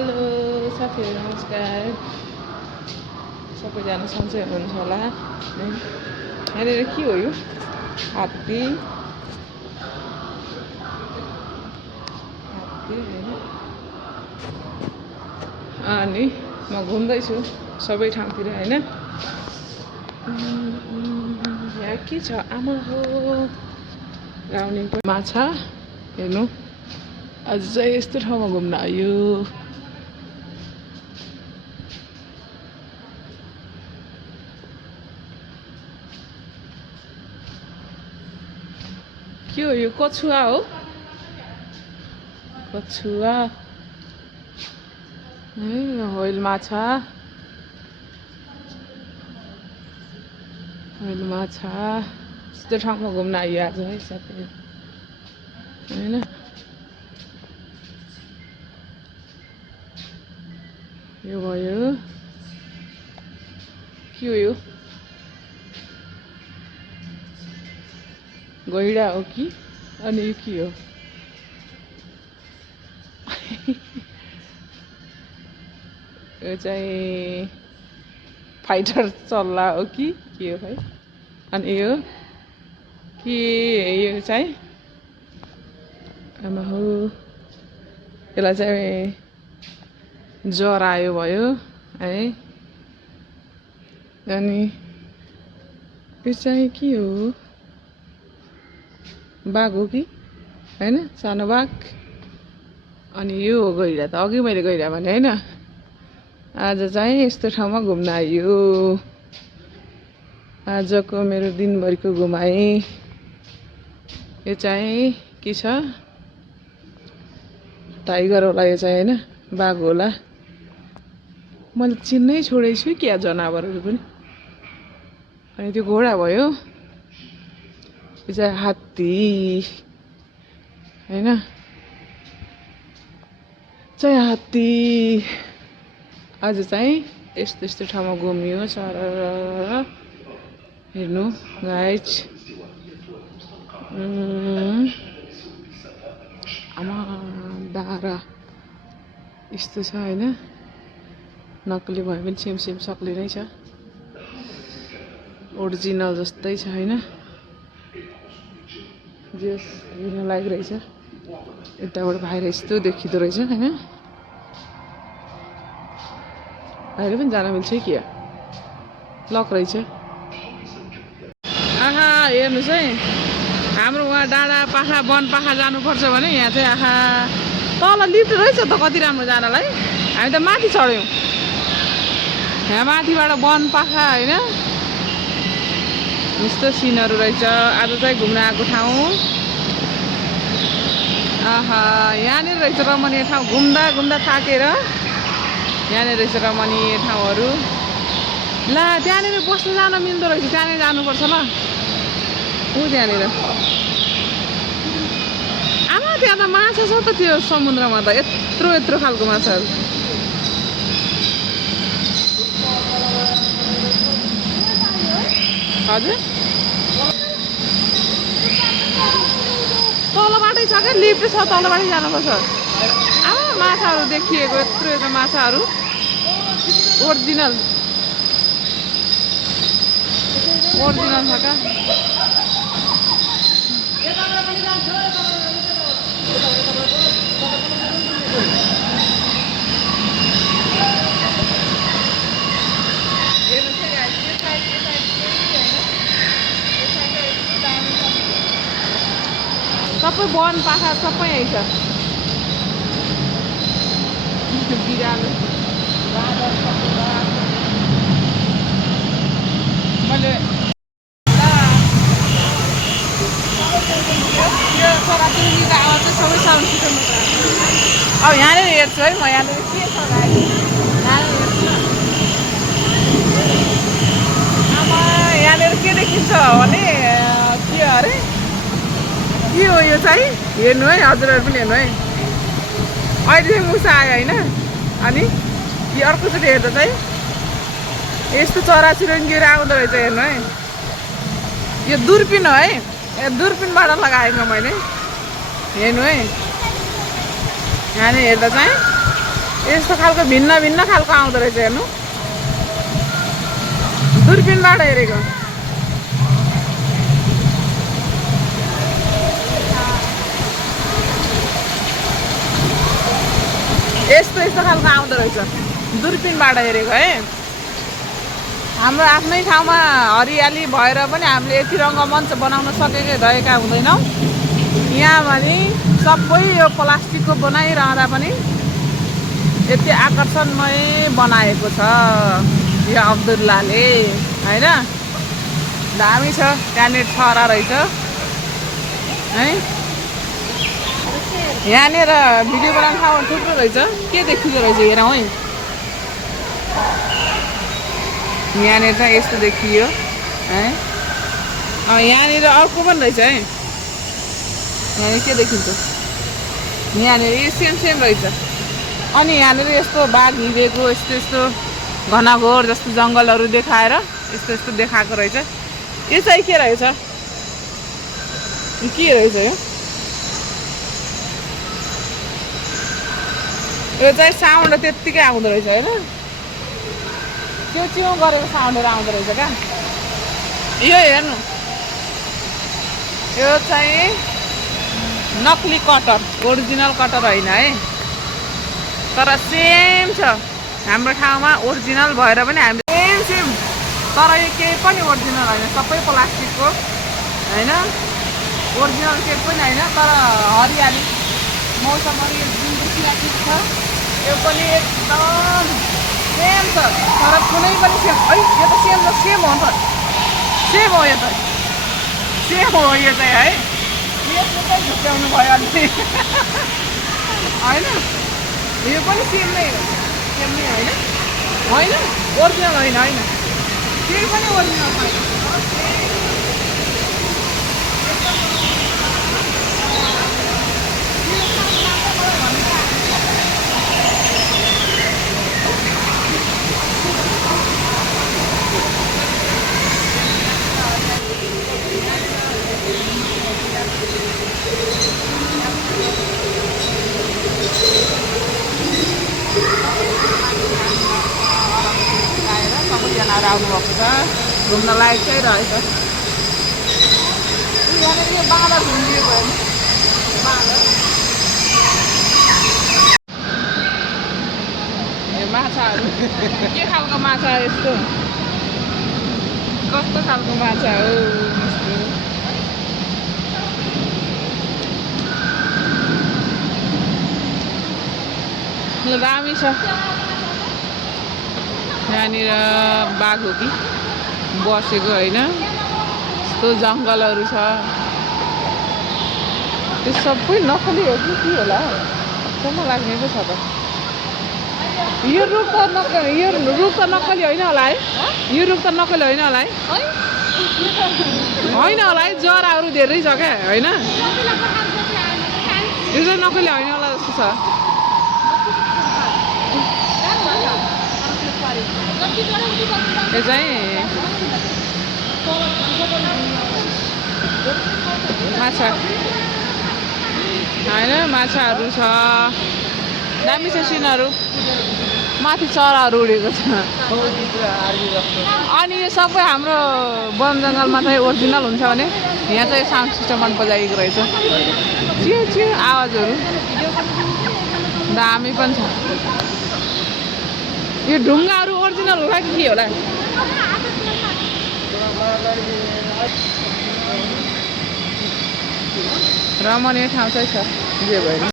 hello साथीहरू नमस्कार सबैजना सन्चै हुनुहुन्छ होला यहाँनिर के हो यो हात्ती अनि म घुम्दैछु सबै ठाउँतिर हैन यहाँ के छ आमा हो राउनी माछा हेर्नु आज चाहिँ यस्तो ठाउँमा घुम्न आयो के हो यो कछुवा हो कछुवा होइल माछा यस्तो ठाउँमा घुम्न आयो आज है साथीहरू हैन यो भयो के हो यो गैडा हो कि अनि यो के हो यो चाहिँ फाइटर चल्ला हो कि के हो भाइ अनि यो के यो चाहिँ आमा हो यसलाई चाहिँ ज्वरो आयो भयो है अनि यो चाहिँ के हो बाघ हो कि हैन सानो बाघ अनि यो हो गैडा त अघि मैले गैडा भने हैन आज चाहिँ यस्तो ठाउँमा घुम्न आयो आजको मेरो दिनभरिको घुमाइ यो चाहिँ के छ टाइगर होला यो चाहिँ हैन बाघ होला मैले चिन्नै छोडेछु क्या जनावरहरू पनि अनि त्यो घोडा भयो यो चाहिँ हात्ती हैन चाहिँ हात्ती आज चाहिँ यस्तो ठाउँमा घुमियो सरर हेर्नु गाइज आमा दारा यस्तो छ हैन नक्कली भए पनि सेम सक्ली नै छ ओरिजिनल जस्तै छ हैन जस हेर्न लागिरहेछ यताबाट बाहिर यस्तो देखिँदो रहेछ हैन बाहिर पनि जान मिल्छ कि लक रहेछ आहा हेर्नुहोस् है हाम्रो वहाँ डाँडा पाखा वन पाखा जानुपर्छ भने यहाँ चाहिँ आहा तल लिफ्ट रहेछ त कति राम्रो जानलाई हामी त माथि चढ्यौँ यहाँ माथिबाट वन पाखा होइन यस्तो सिनहरू रहेछ आज चाहिँ घुम्न आएको ठाउँ आहा यहाँनिर रहेछ रमणीय ठाउँ घुम्दा थाकेर यहाँनिर रहेछ रमणीय ठाउँहरू ला त्यहाँनिर बस्न जान मिल्दो रहेछ त्यहाँनिर जानुपर्छ ल ऊ त्यहाँनिर आमा त्यहाँ त माछा छ त त्यो समुद्रमा त यत्रो खालको माछाहरू हजुर तलबाटै छ क्या लिफ्ट छ तलबाटै जानुपर्छ आमा माछाहरू देखिएको यत्रो माछाहरू ओरिजिनल छ क्या सबै वन पाखा सबै यही छ बिरालो मैले चराचुरुङ्गीको आवाज चाहिँ सबै साउन्ड सिस्टममा अब यहाँनिर हेर्छु है म यहाँनिर के छ आमा यहाँनिर के देखिन्छ भने के अरे के हो यो चाहिँ हेर्नु है हजुरहरू पनि हेर्नु है अहिले चाहिँ मुसा आयो होइन अनि यो अर्कोचोटि हेर्दा चाहिँ यस्तो चराचुरुङ्गीहरू आउँदो रहेछ हेर्नु है यो दूरबीन हो है दूरबीनबाट लगाएको मैले हेर्नु है यहाँनिर हेर्दा चाहिँ यस्तो खालको भिन्न भिन्न खालको आउँदो रहेछ हेर्नु दूरबीनबाट हेरेको यस्तो यस्तो खालको आउँदो रहेछ दूरबीनबाट हेरेको है हाम्रो आफ्नै ठाउँमा हरियाली भएर पनि हामीले यति रङ्गमञ्च बनाउन सकेकै रहेका हुँदैनौँ यहाँ भने सबै यो प्लास्टिकको बनाइरहँदा पनि यति आकर्षणमय बनाएको छ यो अब्दुल्लाले हैन दामी छ त्यहाँनिर छरा रहेछ है यहाँनिर भिडियो बनाउने ठाउँ थुप्रो रहेछ के देखिँदो रहेछ हेरौँ है यहाँनिर चाहिँ यस्तो देखियो है यहाँनिर अर्को पनि रहेछ है यहाँनिर के देखिन्छ यहाँनिर यो सेम सेम रहेछ अनि यहाँनिर यस्तो बाघ हिँडेको यस्तो यस्तो घनघोर जस्तो जङ्गलहरू देखाएर यस्तो यस्तो देखाएको रहेछ यो चाहिँ के रहेछ के रहेछ यो चाहिँ साउन्ड त्यत्तिकै आउँदो रहेछ होइन त्यो च्याउ गरेको साउन्डहरू आउँदो रहेछ क्या यो हेर्नु यो चाहिँ नक्ली कटर ओरिजिनल कटर होइन है तर सेम छ हाम्रो ठाउँमा ओरिजिनल भएर पनि हामीले सेम सेम तर यो केही पनि ओरिजिनल होइन सबै प्लास्टिकको होइन ओरिजिनल केही पनि होइन तर हरियाली मौसमहरू जुन देखिरहेको छ यो पनि एकदम सेम छ तर कुनै पनि सेम है यो त सेम र सेम हो नि त सेम हो यो त सेम हो यो चाहिँ है यसले चाहिँ झुक्याउनु भयो अनि होइन यो पनि सेम नै होइन होइन ओरिजिनल होइन होइन केही पनि ओरिजिनल छैन सबैजनाहरू आउनुभएको छ घुम्न लायक चाहिँ रहेछ यहाँनिर यो बाँदर झुन्डिएको हेर्नु बाँदर यो माछाहरू के खालको माछा यस्तो कस्तो खालको माछा हो यस्तो दामी छ यहाँनिर बाघ हो कि बसेको होइन यस्तो जङ्गलहरू छ त्यो सबै नक्कली हो कि के होला सम्म लाग्ने पो छ त यो रुख त नक्कली होइन होला है यो रुख त नक्कली होइन होला है होइन होला है जराहरू धेरै छ क्या होइन यो चाहिँ नक्कली होइन होला जस्तो छ यो चाहिँ माछा होइन माछाहरू छ दामी छ सिनहरू माथि चराहरू उडेको छ अनि यो सबै हाम्रो वन जङ्गलमा चाहिँ ओरिजिनल हुन्छ भने यहाँ चाहिँ साउन्ड सिस्टम बजाइएको रहेछ चियो चियो आवाजहरू दामी पनि छ यो ढुङ्गाहरू ओरिजिनल होला कि के होला रमणीय ठाउँ चाहिँ छ जे भयो